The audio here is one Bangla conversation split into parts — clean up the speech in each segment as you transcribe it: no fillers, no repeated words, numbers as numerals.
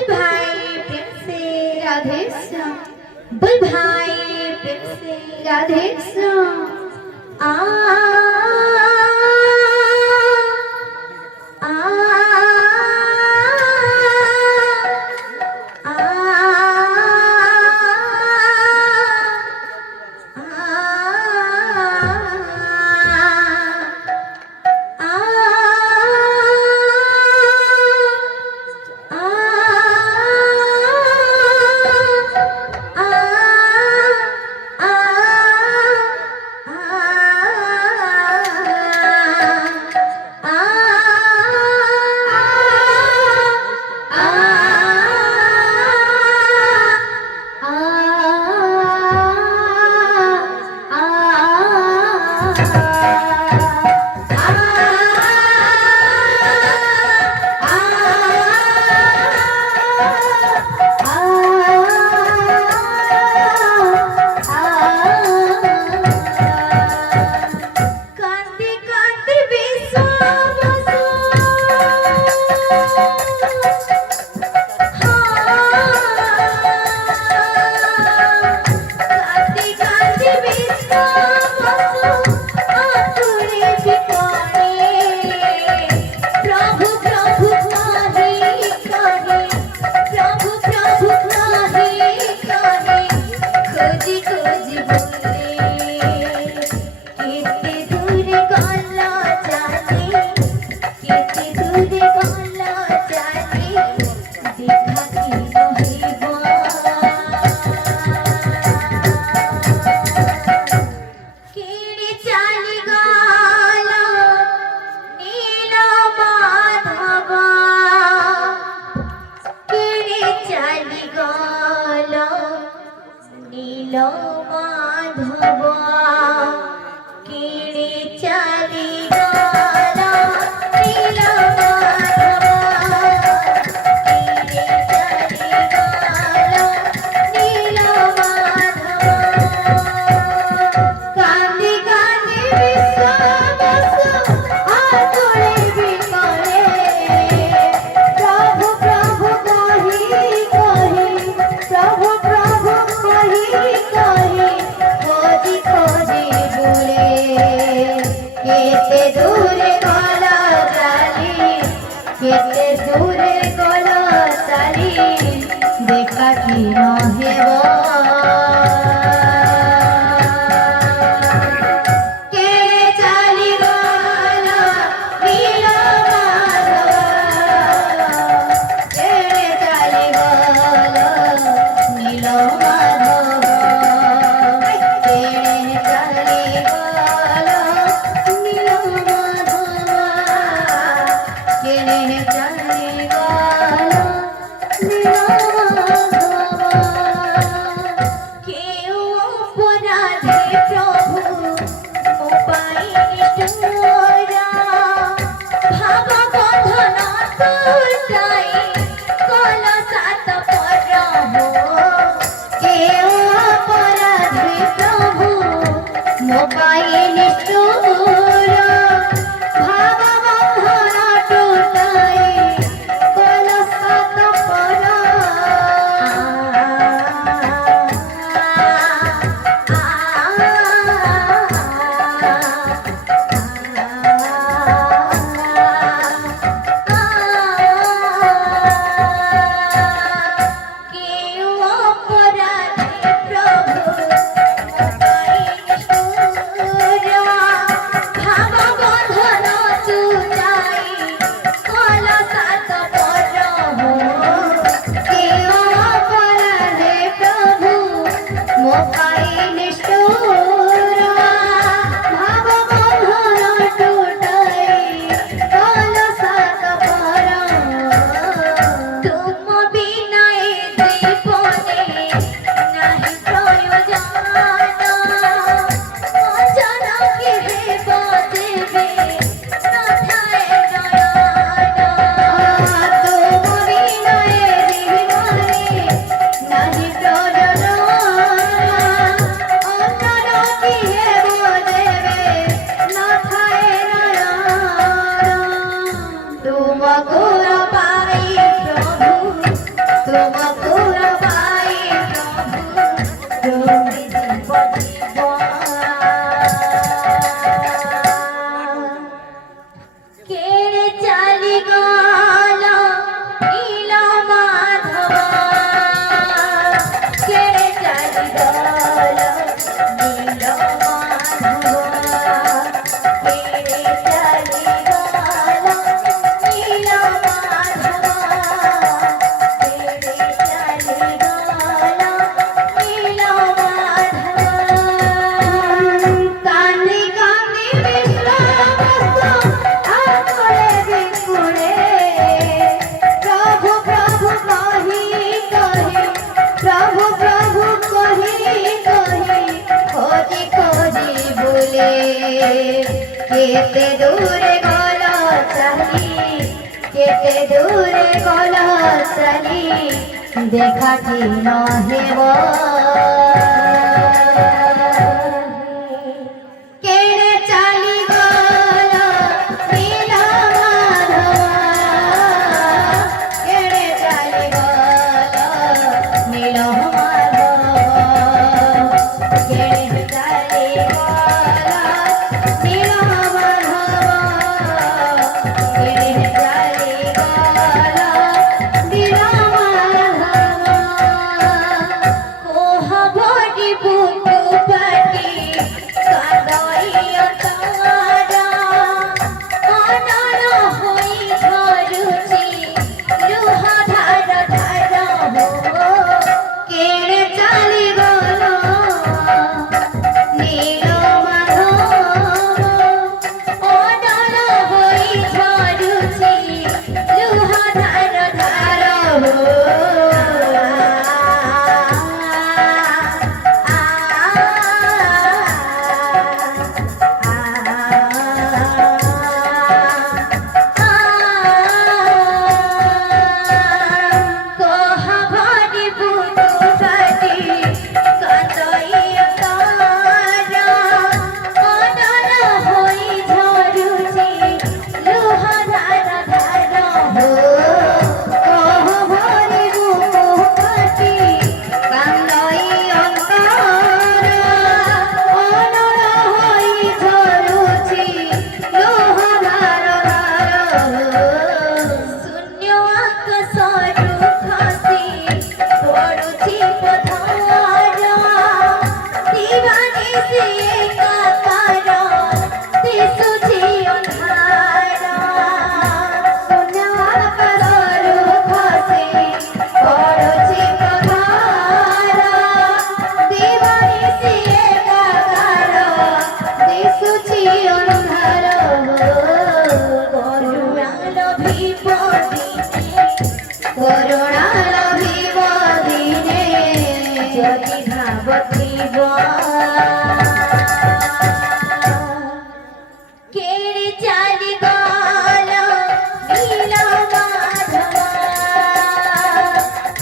बोल भाई प्रेम से राधे श्याम, बोल भाई प्रेम से राधे श्याम। आ आ তোমাকে পাই প্রভু তুমি জীবন কেড়ে চালি গেল নীল মাধব কেড়ে চালি গেল নীল মাধব কেড়ে চালি গেল নীল মাধব কেড়ে চালি গেল নীল মাধব কান্দি কান্দি বিশ্ববস্ত আকলে বিকুড়ে প্রভু প্রভু কহি কহি প্রভু প্রভু কহি কহি খোঁজি খোঁজি বলে কেতে দূরে গল চালি কেতে দূরে গল চালি দেখাটি নহেব কেড়ে চালি গল নীল মাধব কেড়ে চালি গল নীল মাধব কেড়ে চালি গল নীল মাধব কেড়ে চালি গল নীল মাধব কোহ ভটি বুকু পাটি কাঁদইয়া তারা অনর হই ঝরুচি লুহ ধার ধার হো কেড়ে চালি গল নীল মাধব অনর হই ঝরুচি লুহ ধার ধার হো কেড়ে চালি গল নীল মাধব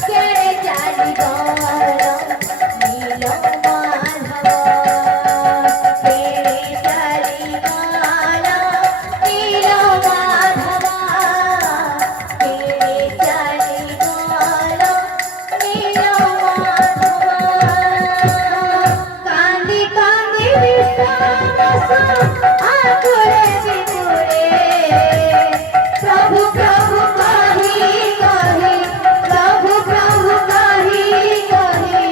কেড়ে চালি গল নীল মাধব কেড়ে চালি গল নীল মাধব কেড়ে চালি গল নীল মাধব কান্দি কান্দি বিশ্ববস্ত আকলে বিকুড়ে প্রভু প্রভু কহি কহি প্রভু প্রভু কহি কহি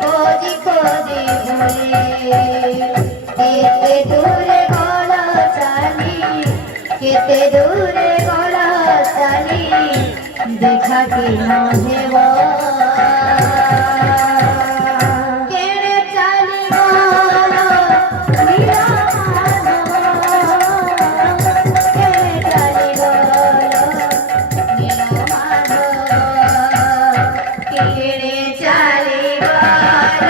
খোঁজি খোঁজি বলে কেতে দূরে গল চালি কেতে দূরে গল চালি দেখাটি নহেব কেড়ে চালি গল নীল মাধব কেড়ে চালি গল নীল মাধব কেড়ে চালি গল